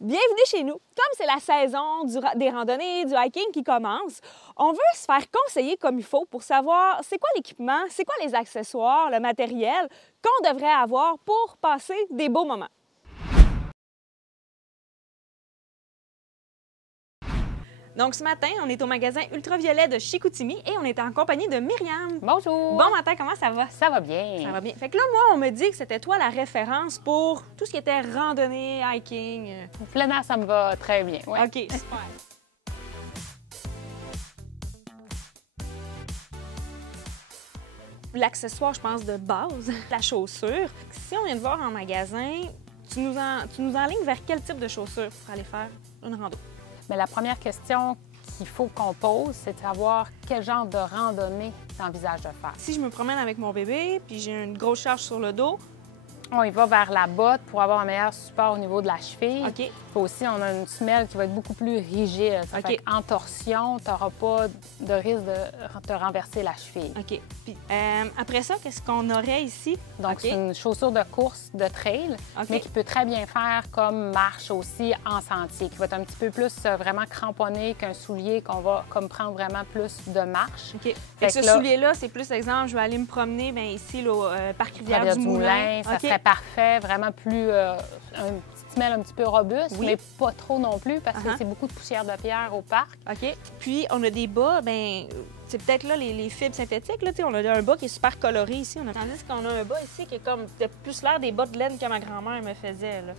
Bienvenue chez nous. Comme c'est la saison des randonnées, du hiking qui commence, on veut se faire conseiller comme il faut pour savoir c'est quoi l'équipement, c'est quoi les accessoires, le matériel qu'on devrait avoir pour passer des beaux moments. Donc ce matin, on est au magasin Ultraviolet de Chicoutimi et on est en compagnie de Myriam. Bonjour! Bon matin, comment ça va? Ça va bien. Ça va bien. Fait que là, moi, on me dit que c'était toi la référence pour tout ce qui était randonnée, hiking. Plein air, ça me va très bien. Ouais. OK, super. L'accessoire, je pense, de base, la chaussure. Si on vient de voir en magasin, tu nous enlignes vers quel type de chaussure pour aller faire une rando? Mais la première question qu'il faut qu'on pose, c'est de savoir quel genre de randonnée tu envisages de faire. Si je me promène avec mon bébé, puis j'ai une grosse charge sur le dos, On y va vers la botte pour avoir un meilleur support au niveau de la cheville. OK. Puis aussi, on a une semelle qui va être beaucoup plus rigide. Ça fait qu'en torsion, tu n'auras pas de risque de te renverser la cheville. OK. Puis après ça, qu'est-ce qu'on aurait ici? Donc, OK. c'est une chaussure de course, de trail, OK. mais qui peut très bien faire comme marche aussi en sentier, qui va être un petit peu plus vraiment cramponné qu'un soulier qu'on va comme prendre vraiment plus de marche. OK. Fait Fait que ce que là- soulier-là, c'est plus exemple, je vais aller me promener bien, ici, là, au parc Rivière-du-Moulin. Ça OK. serait parfait, vraiment plus un petit semelle un petit peu robuste, Oui. mais pas trop non plus parce que Uh-huh. c'est beaucoup de poussière de pierre au parc. OK. Puis, on a des bas, bien, c'est peut-être là les fibres synthétiques. Là, tu sais, on a un bas qui est super coloré ici. Tandis qu'on a un bas ici qui est comme plus l'air des bas de laine que ma grand-mère me faisait. Là.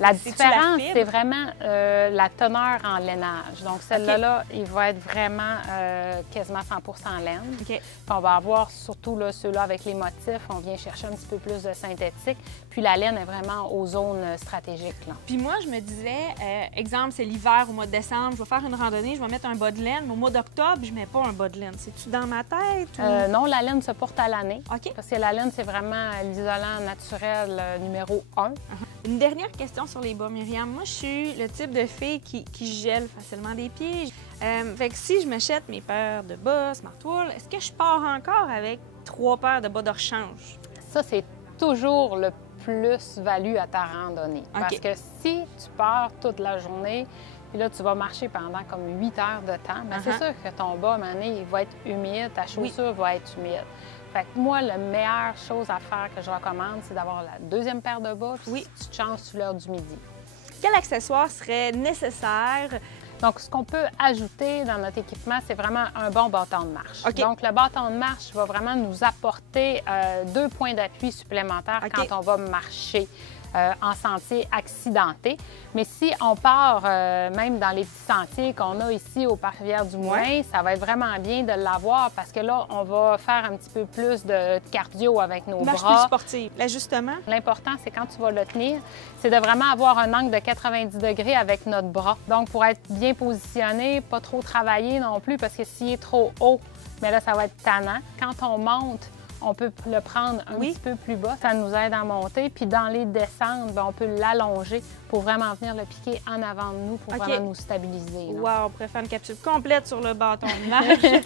La C'est-tu différence, la fibre? c'est vraiment la teneur en lainage. Donc, celle-là, il va être vraiment quasiment 100 laine. OK. Puis on va avoir surtout ceux-là avec les motifs, on vient chercher un petit peu plus de synthétique. Puis la laine est vraiment aux zones stratégiques. Là. Puis moi, je me disais, exemple, c'est l'hiver au mois de décembre, je vais faire une randonnée, je vais mettre un bas de laine. Mais au mois d'octobre, je mets pas un bas de laine. C'est-tu dans ma tête? Ou... Non, la laine se porte à l'année. OK. Parce que la laine, c'est vraiment l'isolant naturel numéro 1. Une dernière question sur les bas, Myriam. Moi, je suis le type de fille qui gèle facilement des pieds. Fait que si je m'achète mes paires de bas Smartwool, est-ce que je pars encore avec 3 paires de bas de rechange? Ça, c'est toujours le plus-value à ta randonnée. OK. Parce que si tu pars toute la journée, puis là, tu vas marcher pendant comme 8 heures de temps, bien, c'est Uh-huh. sûr que ton bas, à un moment donné, il va être humide, ta chaussure va être humide. Fait que moi, la meilleure chose à faire que je recommande, c'est d'avoir la deuxième paire de bas, puis Oui. tu te changes sur l'heure du midi. Quel accessoire serait nécessaire? Donc, ce qu'on peut ajouter dans notre équipement, c'est vraiment un bon bâton de marche. OK. Donc, le bâton de marche va vraiment nous apporter 2 points d'appui supplémentaires OK. quand on va marcher en sentier accidenté. Mais si on part même dans les petits sentiers qu'on a ici au parc Rivière-du-Moulin, ça va être vraiment bien de l'avoir parce que là, on va faire un petit peu plus de cardio avec nos Marche plus bras. sportive. L'ajustement? L'important, c'est quand tu vas le tenir, c'est de vraiment avoir un angle de 90 degrés avec notre bras. Donc, pour être bien positionné, pas trop travailler non plus, parce que s'il est trop haut, mais là, ça va être tannant. Quand on monte, on peut le prendre un Oui. petit peu plus bas. Ça nous aide à monter. Puis dans les descentes, bien, on peut l'allonger pour vraiment venir le piquer en avant de nous pour OK. vraiment nous stabiliser. là. Wow, on pourrait faire une capsule complète sur le bâton de marche.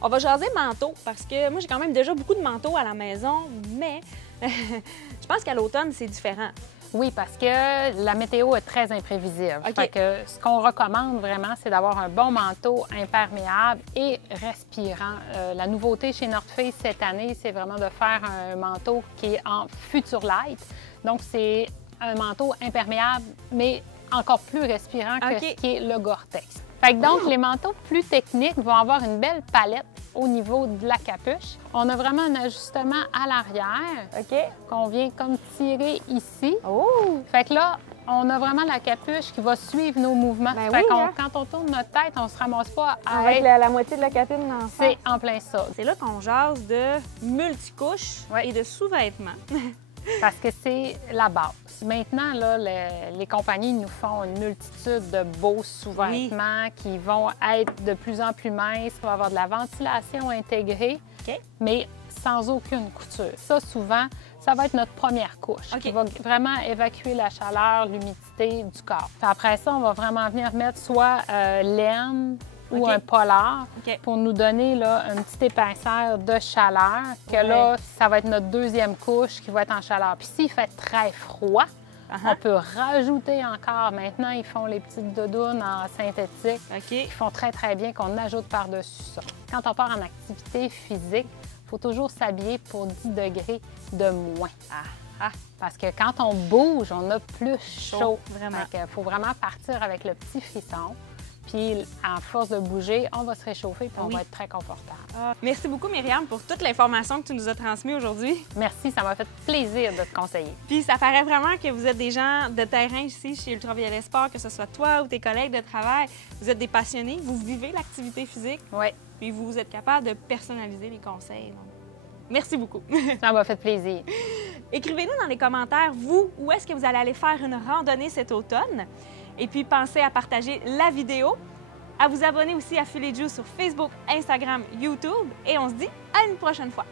On va jaser manteau parce que moi, j'ai quand même déjà beaucoup de manteaux à la maison, mais je pense qu'à l'automne, c'est différent. Oui, parce que la météo est très imprévisible. OK. Fait que ce qu'on recommande vraiment, c'est d'avoir un bon manteau imperméable et respirant. La nouveauté chez North Face cette année, c'est vraiment de faire un manteau qui est en Future Light. Donc, c'est un manteau imperméable, mais encore plus respirant que OK. ce qui est le Gore-Tex. Fait que donc, les manteaux plus techniques vont avoir une belle palette au niveau de la capuche. On a vraiment un ajustement à l'arrière OK. qu'on vient comme tirer ici. Oh! Fait que là, on a vraiment la capuche qui va suivre nos mouvements. Ben fait oui, qu'on, hein? quand on tourne notre tête, on se ramasse pas Avec avec... la moitié de la capine dans le C'est en plein ça. C'est là qu'on jase de multicouches Ouais. et de sous-vêtements. Parce que c'est la base. Maintenant, là, les compagnies nous font une multitude de beaux sous-vêtements qui vont être de plus en plus minces. On va avoir de la ventilation intégrée, OK. mais sans aucune couture. Ça, souvent, ça va être notre première couche OK. qui va vraiment évacuer la chaleur, l'humidité du corps. Puis après ça, on va vraiment venir mettre soit laine ou OK. un polar OK. pour nous donner là, un petit épaisseur de chaleur que Ouais. là, ça va être notre deuxième couche qui va être en chaleur. Puis s'il fait très froid, On peut rajouter encore. Maintenant, ils font les petites doudounes en synthétique qui font très, très bien, qu'on ajoute par-dessus ça. Quand on part en activité physique, il faut toujours s'habiller pour 10 degrés de moins. Parce que quand on bouge, on a plus chaud. Vraiment. Il faut vraiment partir avec le petit frisson. Puis, à force de bouger, on va se réchauffer puis on va être très confortable. Merci beaucoup, Myriam, pour toute l'information que tu nous as transmise aujourd'hui. Merci, ça m'a fait plaisir de te conseiller. Puis, ça paraît vraiment que vous êtes des gens de terrain ici chez Ultraviolet Sport, que ce soit toi ou tes collègues de travail. Vous êtes des passionnés, vous vivez l'activité physique. Oui. Puis, vous êtes capable de personnaliser les conseils. Donc, merci beaucoup. Ça m'a fait plaisir. Écrivez-nous dans les commentaires, vous, où est-ce que vous allez aller faire une randonnée cet automne? Et puis, pensez à partager la vidéo, à vous abonner aussi à Fil et Juice sur Facebook, Instagram, YouTube. Et on se dit à une prochaine fois.